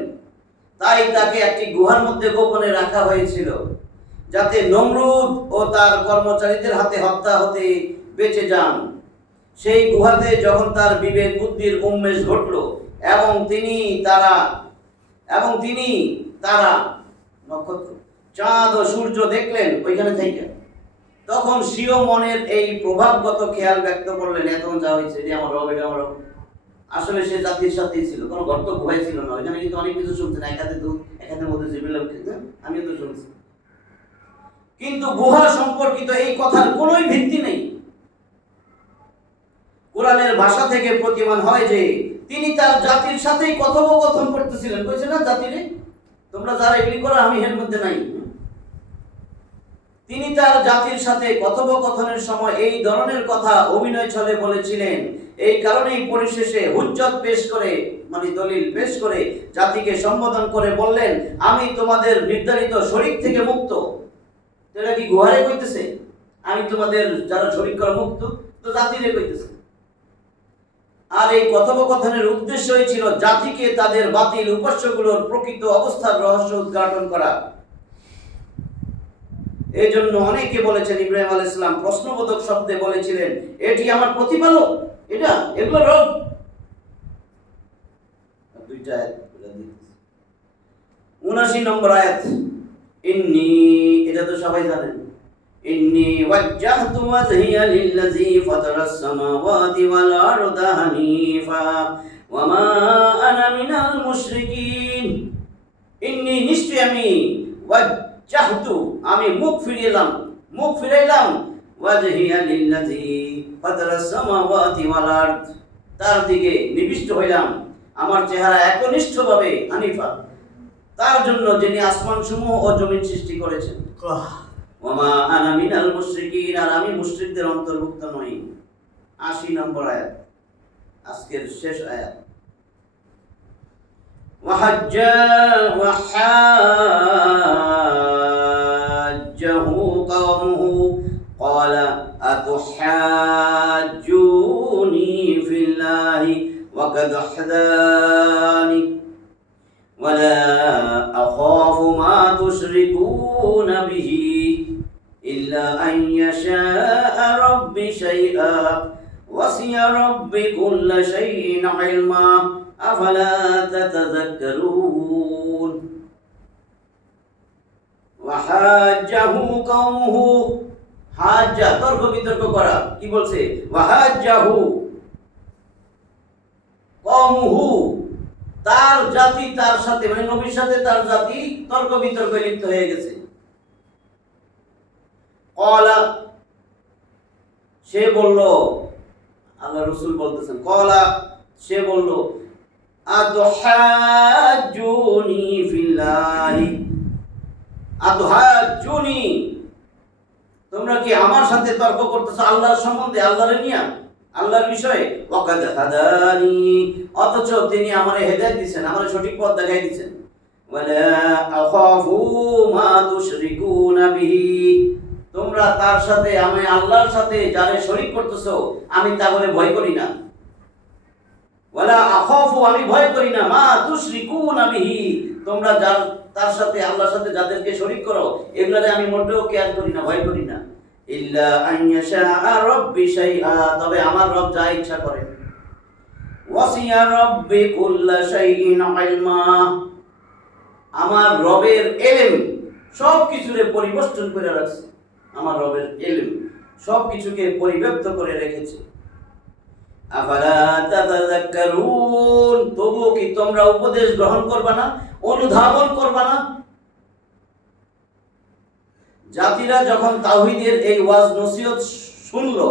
তাই তাকে একটি গুহার মধ্যে গোপনে রাখা হয়েছিল, যাতে নমরুদ ও তার কর্মচারীদের হাতে হত্যা হতে বেঁচে যান। সেই গুহাতে যখন তার বিবেক বুদ্ধির উন্মেষ ঘটল এবং তিনি তারা নক্ষত্র, চাঁদ ও সূর্য দেখলেন ওইখানে থেকে, তখন স্বীয় মনের এই প্রভাবগত খেয়াল ব্যক্ত করলেন, এতক্ষণ যা হয়েছে, এটা আমার রব, এটা আমার রব। আসলে সে জাতির সাথেই ছিল, কোনো গর্ত গুহায় ছিল না, ওইখানে কিন্তু অনেক কিছু শুনছেন, এক হাতে দুধ, এক হাতের মধ্যে জিবিল, আমিও তো শুনছি, কিন্তু গুহা সম্পর্কিত এই কথার কোনোই ভিত্তি নেই। কোরআনের ভাষা থেকে প্রতীয়মান হয় যে তিনি তার জাতির সাথেই কথোপকথন করতেছিলেন। কইছে না জাতিরে, তোমরা যারা এগুলি করো আমি এর মধ্যে নাই। তিনি তার জাতির সাথে কথোপকথনের সময় এই ধরনের কথা অভিনয় ছলে বলেছিলেন। এই কারণেই পরিশেষে হুজ্জত পেশ করে, মানে দলিল পেশ করে জাতিকে সম্বোধন করে বললেন, আমি তোমাদের নির্ধারিত শরীক থেকে মুক্ত। এটা কি গুহারে কইতেছে আমি তোমাদের যারা শরীক করা মুক্ত? তো জাতিরে কইতেছে। আর এই কথোপকথনের উদ্দেশ্যই ছিল জাতিকে তাদের বাতিল উপাস্যগুলোর প্রকৃত অবস্থার রহস্য উদ্ঘাটন করা। এই জন্য অনেকে বলেছেন, ইব্রাহিম আলাইহিস সালাম প্রশ্নবোধক শব্দে বলেছিলেন, এটি আমার প্রতিপালক, এটা এগুলো রব। দুইটা আয়াত, 79 নম্বর আয়াত, ইন্নী, এটা তো সবাই জানেন, ইন্নী ওয়াজ্জাহতু ওয়াজহিয়া লিল্লাযী ফাতারাস সামাওয়াতি ওয়াল আরদা হানিফা ওয়া মা আনা মিনাল মুশরিকিন। ইন্নী, নিশ্চয় আমি, ওয়াজ্জাহতু, আমি মুখ ফিরাইলাম, ওয়াজহিয়া লিল্লাযী ফাতারাস সামাওয়াতি ওয়াল আরদ, তার দিকে নিবিষ্ট হইলাম, আমার চেহারা একনিষ্ঠভাবে, হানিফা, তার জন্য যিনি আসমান সমূহ ও জমিন সৃষ্টি করেছেন। ওয়া মা আনা মিনাল মুশরিকিন, আর আমি মুশরিকদের অন্তর্ভুক্ত নই। 80 নম্বর আয়াত, আজকের শেষ আয়াত। ওয়াহাজ্জাহু কওমুহু ক্বালা আতুহাজ্জুনি ফিল্লাহি وقد حداني ولا أخاف ما تشركون به إلا أن يشاء ربي شيئا وسع ربي كل شيء علما أفلا تتذكرون وحاجه قومه হাজ্জা তর্ক বিতর্ক করা কি বলছে ওয়াহাজ্জাহু কওমুহু তার জাতি তার সাথে মানে নবীর সাথে তার জাতি তর্ক বিতর্কে লিপ্ত হয়ে গেছে ক্বালা সে বলল আল্লাহ রাসূল বলতেছেন ক্বালা সে বলল আদহাজুনি ফিল্লাহি আদহাজুনি তোমরা কি আমার সাথে তর্ক করতেছো আল্লাহর সম্বন্ধে আল্লাহর নিয়া আল্লাহর বিষয়ে ওয়াকাদ হাদানি অথচ তিনি আমারে হেদায়েত দিবেন আমারে সঠিক পথ দেখাই দিবেন ওয়ালা আখাফু মা তুশরিকুনা বিহি তোমরা তার সাথে আমি আল্লাহর সাথে যারে শরীক করতেছো আমি তাহলে ভয় করি না ওয়ালা আখাফু আমি ভয় করি না মা তুশরিকুনা বিহি তোমরা যার তার সাথে আল্লাহর সাথে যাদেরকে শরীক করো এগুলারে আমি মোটেও কেয়ার করি না ভয় করি না ইল্লা আন ইয়াশা রাব্বি শাইআ তবে আমার রব যা ইচ্ছা করেন ওয়াসিয়া রাব্বি কুল্লা শাইইন ইলমা আমার রবের ইলম সব কিছুরে পরিবেষ্টন করে রাখছে আমার রবের ইলম সব কিছুকে পরিব্যাপ্ত করে রেখেছে আফালা তাতাযাক্কারুন তবু কি তোমরা উপদেশ গ্রহণ করবা না অনুধাবন করবা না জাতিরা যখন তাওহীদের এই ওয়াজ নসিহত শুনলো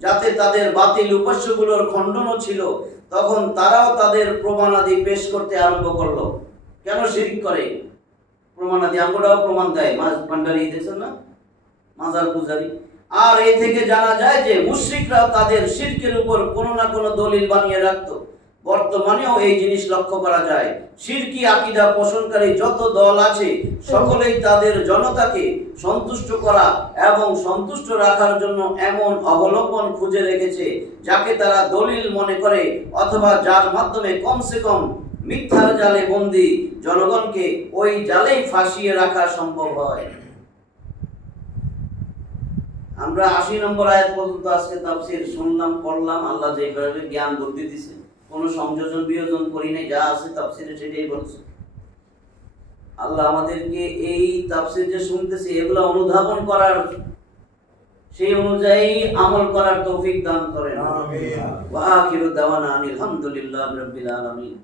যাতে তাদের বাতিল উপাস্যগুলোর খণ্ডনও ছিল তখন তারাও তাদের প্রমাণাদি পেশ করতে আরম্ভ করলো কেন শিরক করে প্রমাণাদি আমরাও প্রমাণ দেয় মাঝ ভান্ডারি দেখছেন না মাজার পূজারি আর এই থেকে জানা যায় যে মুশরিকরাও তাদের শিরকের উপর কোনো না কোনো দলিল বানিয়ে রাখতো বর্তমানেও এই জিনিস লক্ষ্য করা যায় শিরকি আকীদা পোষণকারী যত দল আছে সকলেই তাদের জনতাকে সন্তুষ্ট করা এবং সন্তুষ্ট রাখার জন্য এমন অবলম্বন খুঁজে রেখেছে যাকে তারা দলিল মনে করে অথবা যার মাধ্যমে কমসে কম মিথ্যার জালে বন্দী জনগণকে ওই জালেই ফাঁসিয়ে রাখা সম্ভব হয় আমরা 80 নম্বর আয়াত পর্যন্ত আজকে তাফসীর শুনলাম পড়লাম আল্লাহ যেভাবে জ্ঞান বুদ্ধি দিয়েছে কোনো সংযোজন বিয়োজন করি নাই যা আছে তাফসীরে সেটাই বলছে আল্লাহ আমাদেরকে এই তাফসীর যে শুনতেছি এগুলো অনুধাবন করার সেই অনুযায়ী আমল করার তৌফিক দান করেন আমিন ওয়া আখিরু দাওয়ানা আলহামদুলিল্লাহি রাব্বিল আলামিন